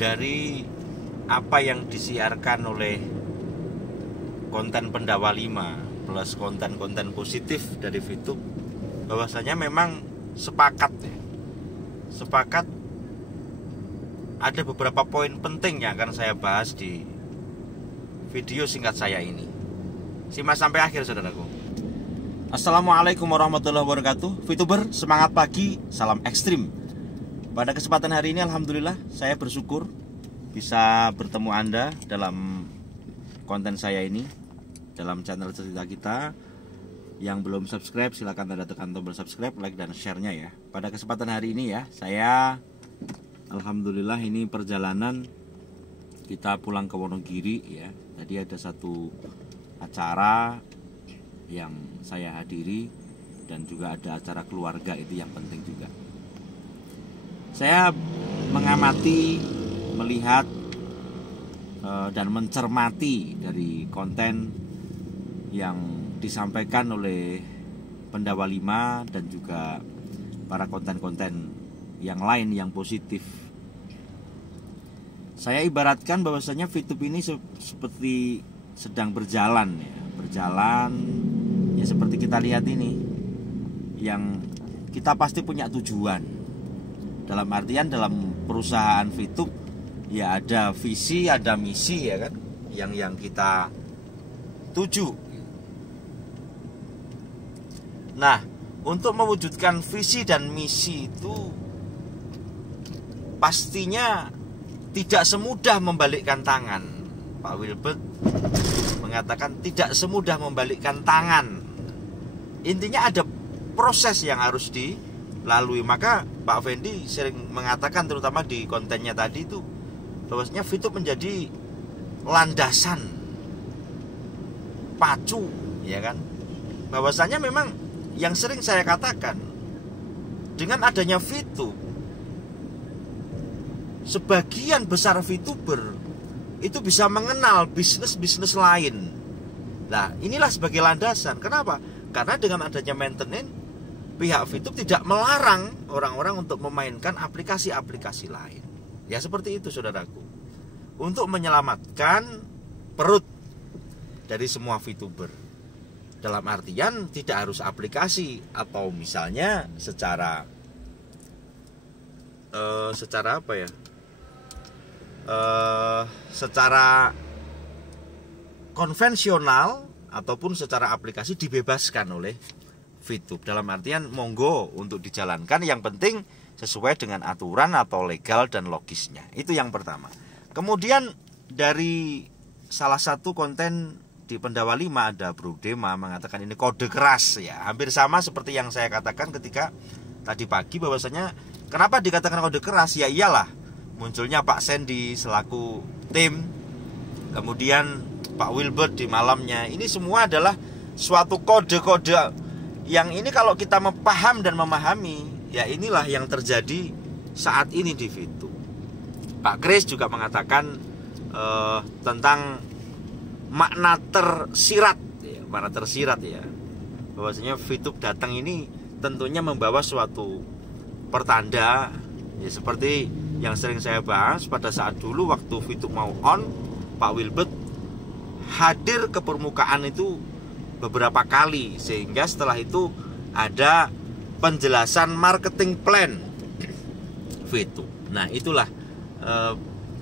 dari apa yang disiarkan oleh konten Pendawa 5 plus konten-konten positif dari VTube, bahwasanya memang sepakat ada beberapa poin penting yang akan saya bahas di video singkat saya ini. Simak sampai akhir, saudaraku. Assalamualaikum warahmatullahi wabarakatuh. VTuber, semangat pagi, salam ekstrim. Pada kesempatan hari ini alhamdulillah saya bersyukur bisa bertemu Anda dalam konten saya ini, dalam channel cerita kita. Yang belum subscribe silahkan tanda tekan tombol subscribe, like dan share-nya ya. Pada kesempatan hari ini ya, saya alhamdulillah ini perjalanan kita pulang ke Wonogiri ya. Tadi ada satu acara yang saya hadiri dan juga ada acara keluarga, itu yang penting juga. Saya mengamati, melihat dan mencermati dari konten yang disampaikan oleh Pendawa 5 dan juga para konten-konten yang lain yang positif. Saya ibaratkan bahwasanya VTube ini seperti sedang berjalan ya, ya seperti kita lihat ini, yang kita pasti punya tujuan. Dalam artian dalam perusahaan VTube ya ada visi, ada misi ya kan, yang kita tuju. Nah, untuk mewujudkan visi dan misi itu pastinya tidak semudah membalikkan tangan. Pak Wilbert mengatakan tidak semudah membalikkan tangan. Intinya ada proses yang harus dilalui. Maka Pak Fendi sering mengatakan, terutama di kontennya tadi itu, bahwasanya VTube menjadi landasan pacu, ya kan? Bahwasanya memang yang sering saya katakan, dengan adanya VTube, sebagian besar VTuber itu bisa mengenal bisnis-bisnis lain. Nah, inilah sebagai landasan. Kenapa? Karena dengan adanya maintenance, pihak VTube tidak melarang orang-orang untuk memainkan aplikasi-aplikasi lain. Ya seperti itu, saudaraku. Untuk menyelamatkan perut dari semua VTuber. Dalam artian tidak harus aplikasi, atau misalnya secara apa ya? Secara konvensional ataupun secara aplikasi dibebaskan oleh VTube. Dalam artian monggo untuk dijalankan, yang penting sesuai dengan aturan atau legal dan logisnya. Itu yang pertama. Kemudian dari salah satu konten di Pendawa 5 ada Bro Dema mengatakan ini kode keras ya. Hampir sama seperti yang saya katakan ketika tadi pagi, bahwasanya kenapa dikatakan kode keras? Ya iyalah, munculnya Pak Sandy selaku tim, kemudian Pak Wilbert di malamnya. Ini semua adalah suatu kode-kode yang ini kalau kita paham dan memahami, ya inilah yang terjadi saat ini di VTube. Pak Chris juga mengatakan tentang makna tersirat ya, bahwasanya VTube datang ini tentunya membawa suatu pertanda ya, seperti yang sering saya bahas pada saat dulu waktu VTube mau on, Pak Wilbert hadir ke permukaan itu beberapa kali, sehingga setelah itu ada penjelasan marketing plan VTube. Nah, itulah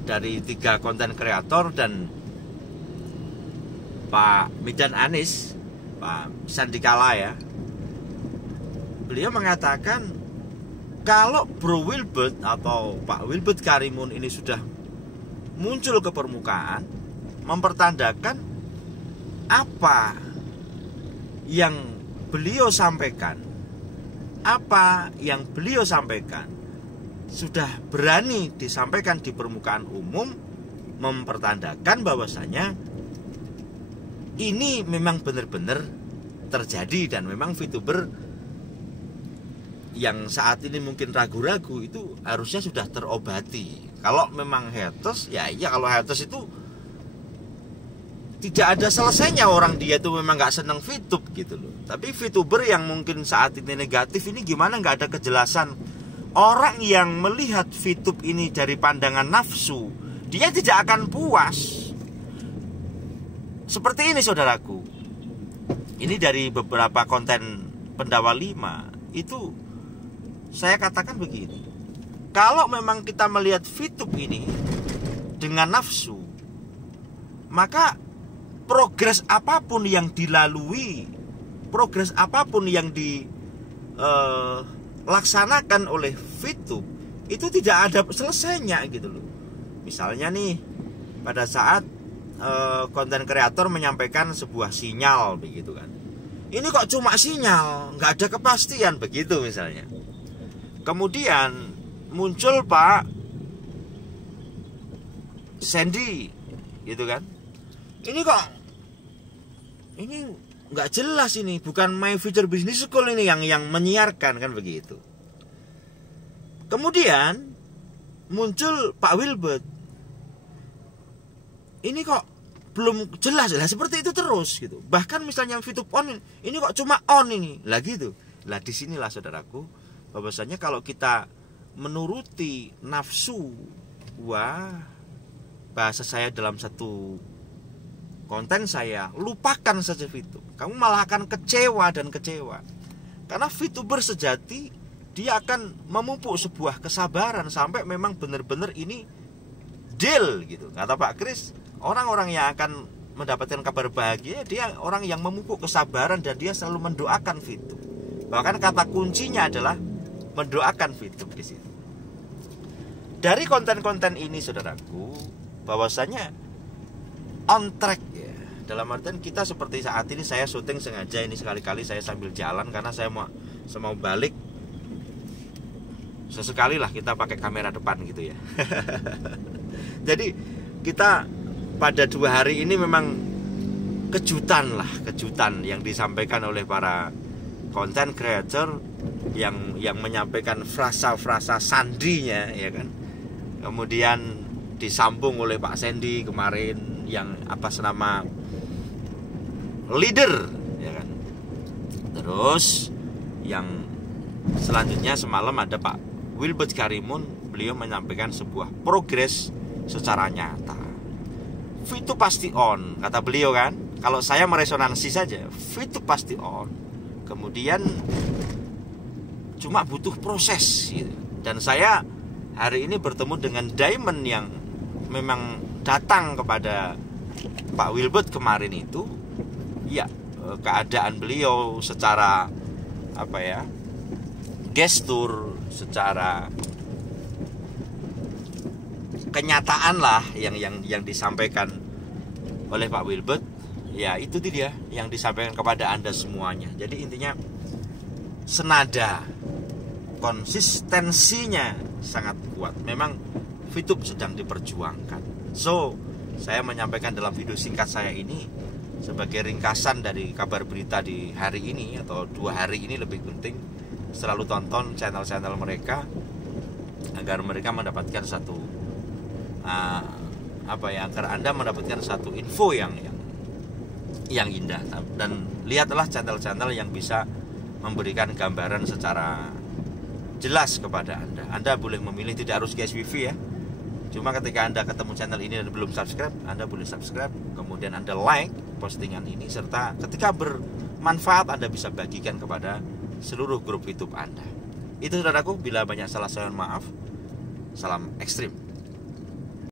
dari 3 konten kreator dan Pak Midan Anis, Pak Sandikala ya, beliau mengatakan kalau Bro Wilbert atau Pak Wilbert Karimun ini sudah muncul ke permukaan, mempertandakan apa yang beliau sampaikan, sudah berani disampaikan di permukaan umum, mempertandakan bahwasanya ini memang benar-benar terjadi. Dan memang VTuber yang saat ini mungkin ragu-ragu itu harusnya sudah terobati. Kalau memang haters, ya iya, kalau haters itu tidak ada selesainya, orang dia itu memang nggak seneng VTube gitu loh. Tapi VTuber yang mungkin saat ini negatif ini gimana, nggak ada kejelasan orang yang melihat VTube ini dari pandangan nafsu, dia tidak akan puas. Seperti ini saudaraku. Ini dari beberapa konten Pendawa 5 itu saya katakan begini. Kalau memang kita melihat VTube ini dengan nafsu, maka progres apapun yang dilalui, progres apapun yang dilaksanakan oleh VTube itu tidak ada selesainya gitu loh. Misalnya nih, pada saat konten kreator menyampaikan sebuah sinyal begitu kan, ini kok cuma sinyal, nggak ada kepastian begitu misalnya. Kemudian muncul Pak Sandy gitu kan, ini kok ini nggak jelas, ini bukan My Future Business School ini yang menyiarkan kan begitu. Kemudian muncul Pak Wilbert, ini kok belum jelas lah, seperti itu terus gitu. Bahkan misalnya VTube on, ini kok cuma on ini lah gitu. Lah disinilah saudaraku, bahwasanya kalau kita menuruti nafsu, wah, bahasa saya dalam satu konten saya, lupakan saja VTube. Kamu malah akan kecewa dan kecewa. Karena VTuber sejati, dia akan memupuk sebuah kesabaran sampai memang benar-benar ini deal gitu. Kata Pak Kris, orang-orang yang akan mendapatkan kabar bahagia, dia orang yang memupuk kesabaran dan dia selalu mendoakan VTube. Bahkan kata kuncinya adalah mendoakan VTube di situ. Dari konten-konten ini saudaraku, bahwasanya on track ya. Dalam artian kita seperti saat ini saya syuting sengaja ini sekali-kali saya sambil jalan karena saya mau balik. Sesekali lah kita pakai kamera depan gitu ya. Jadi kita pada 2 hari ini memang kejutan yang disampaikan oleh para content creator yang menyampaikan frasa-frasa sandinya ya kan. Kemudian disambung oleh Pak Sandy kemarin yang atas nama leader ya kan. Terus yang selanjutnya semalam ada Pak Wilbert Karimun, beliau menyampaikan sebuah progres secara nyata. VTube pasti on, kata beliau kan. Kalau saya meresonansi saja, VTube pasti on. Kemudian cuma butuh proses gitu. Dan saya hari ini bertemu dengan Diamond yang memang datang kepada Pak Wilbert kemarin itu. Ya, keadaan beliau secara apa ya, gestur, secara kenyataan lah yang disampaikan oleh Pak Wilbert, ya itu dia yang disampaikan kepada Anda semuanya. Jadi intinya senada, konsistensinya sangat kuat. Memang VTube sedang diperjuangkan. So, saya menyampaikan dalam video singkat saya ini sebagai ringkasan dari kabar berita di hari ini atau 2 hari ini lebih penting. Selalu tonton channel-channel mereka agar mereka mendapatkan satu agar Anda mendapatkan satu info yang indah. Dan lihatlah channel-channel yang bisa memberikan gambaran secara jelas kepada Anda. Anda boleh memilih, tidak harus GSWV ya. Cuma ketika Anda ketemu channel ini dan belum subscribe, Anda boleh subscribe, kemudian Anda like postingan ini, serta ketika bermanfaat Anda bisa bagikan kepada seluruh grup YouTube Anda. Itu saudaraku, bila banyak salah saya mohon maaf. Salam ekstrim.